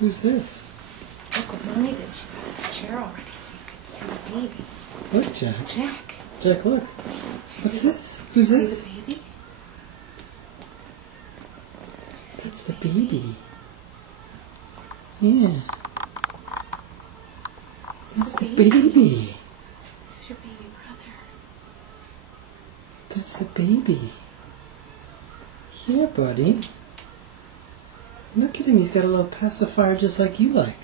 Who's this? Look what Mommy did. She got this chair already so you could see the baby. Look, Jack. Jack. Jack, look. What's this? Who's this? See the baby? That's the baby. Yeah. That's the baby. This is your baby brother. That's the baby. Here, buddy. Look at him. He's got a little pacifier just like you like.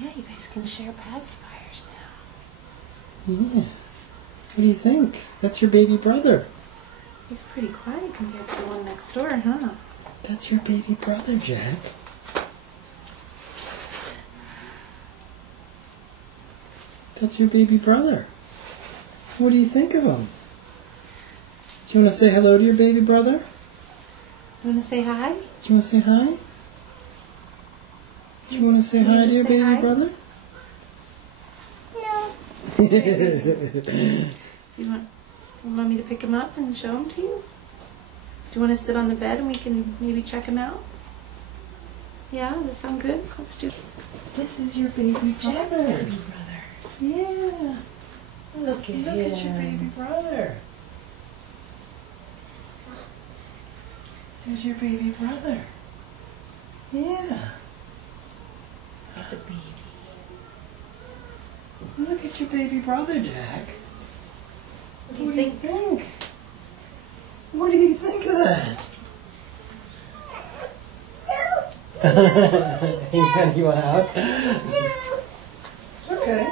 Yeah, you guys can share pacifiers now. Yeah. What do you think? That's your baby brother. He's pretty quiet compared to the one next door, huh? That's your baby brother, Jack. That's your baby brother. What do you think of him? Do you want to say hello to your baby brother? You want to say hi? Do you want to say hi? Do you want to say Can you hi to just your say baby hi? brother? Do you want me to pick him up and show him to you? Do you want to sit on the bed and we can maybe check him out? Yeah, does that sound good? Let's do it. This is your baby Jack's brother. baby brother. Yeah. Look at him. Look at your baby brother. There's your baby brother. Yeah. Look at the baby. Look at your baby brother, Jack. What do you think? think? What do you think of that? You want out? It's okay.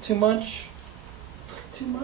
Too much? Too much?